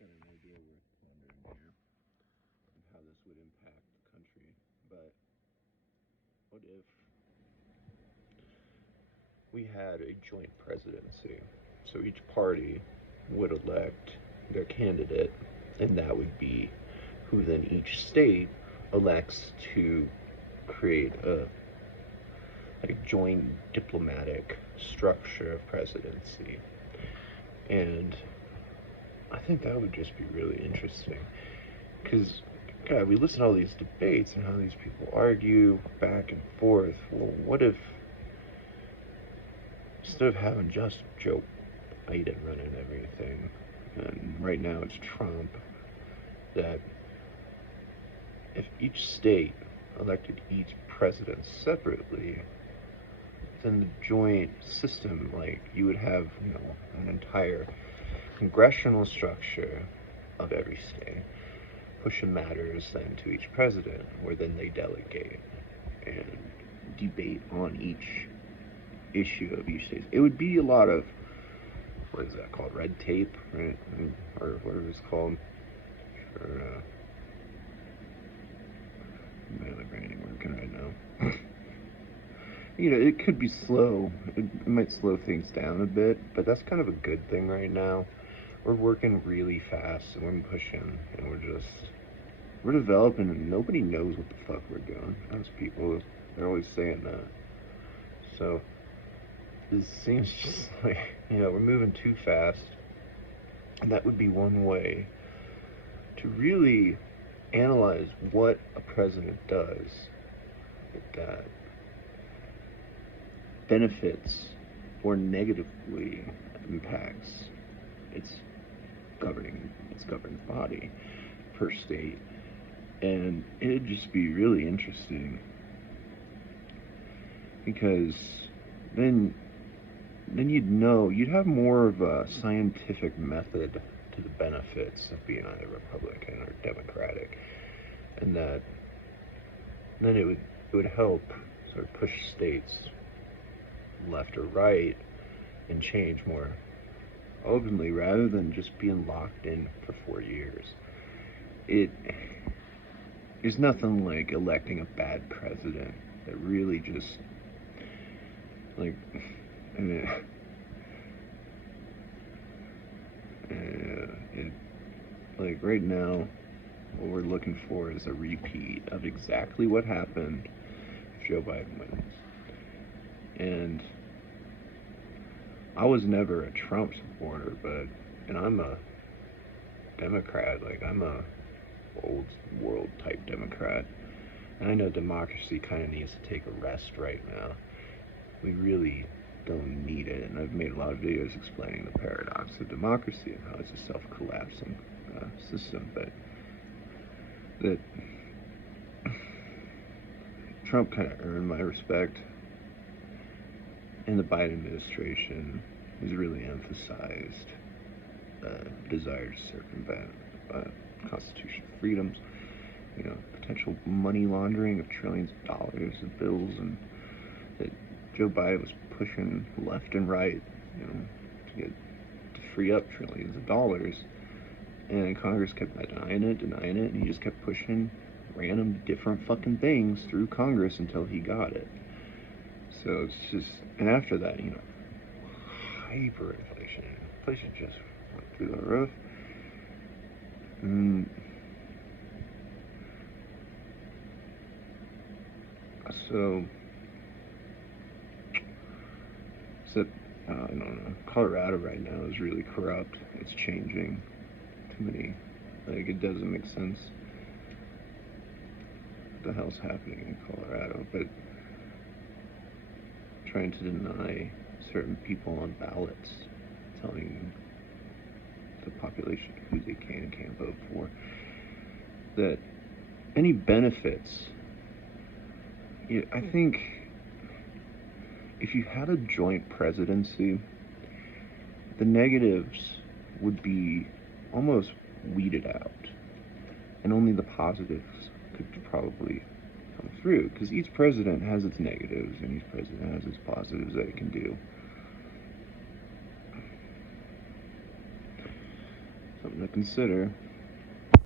got an idea worth pondering here of how this would impact the country. But what if we had a joint presidency? So each party would elect their candidate, and that would be who then each state elects to create a like joint diplomatic structure of presidency. And I think that would just be really interesting because, God, we listen to all these debates and how these people argue back and forth. Well, what if instead of having just Joe Biden running everything, and right now it's Trump, that if each state elected each president separately, then the joint system, like you would have, an entire congressional structure of every state, pushing matters then to each president, where then they delegate and debate on each issue of each state. It would be a lot of, what is that called, red tape, right? Or whatever it's called. For, my brain ain't working right now. It could be slow. It might slow things down a bit, but that's kind of a good thing right now. We're working really fast and we're pushing and we're developing and nobody knows what the fuck we're doing. As people, they're always saying that. So this seems just like, we're moving too fast. And that would be one way to really analyze what a president does that benefits or negatively impacts its governed body per state. And it'd just be really interesting because then you'd have more of a scientific method to the benefits of being either Republican or Democratic, and that then it would help sort of push states left or right and change more openly rather than just being locked in for 4 years. There's nothing like electing a bad president that really just like like right now what we're looking for is a repeat of exactly what happened if Joe Biden wins. And I was never a Trump supporter, and I'm a Democrat, like I'm a old world type Democrat. And I know democracy kind of needs to take a rest right now. We really don't need it, and I've made a lot of videos explaining the paradox of democracy and how it's a self-collapsing system, but that Trump kind of earned my respect, and the Biden administration has really emphasized the desire to circumvent constitutional freedoms, potential money laundering of trillions of dollars of bills, and that Joe Biden was pushing left and right, to free up trillions of dollars, and Congress kept denying it, and he just kept pushing random different fucking things through Congress until he got it. So it's just, and after that, hyperinflation. Inflation just went through the roof. So I don't know. Colorado right now is really corrupt. It's changing. Too many. Like, it doesn't make sense. What the hell's happening in Colorado? But trying to deny certain people on ballots, telling the population who they can and can't vote for, that any benefits, I think if you had a joint presidency, the negatives would be almost weeded out, and only the positives could probably come through, because each president has its negatives and each president has its positives that it can do. Something to consider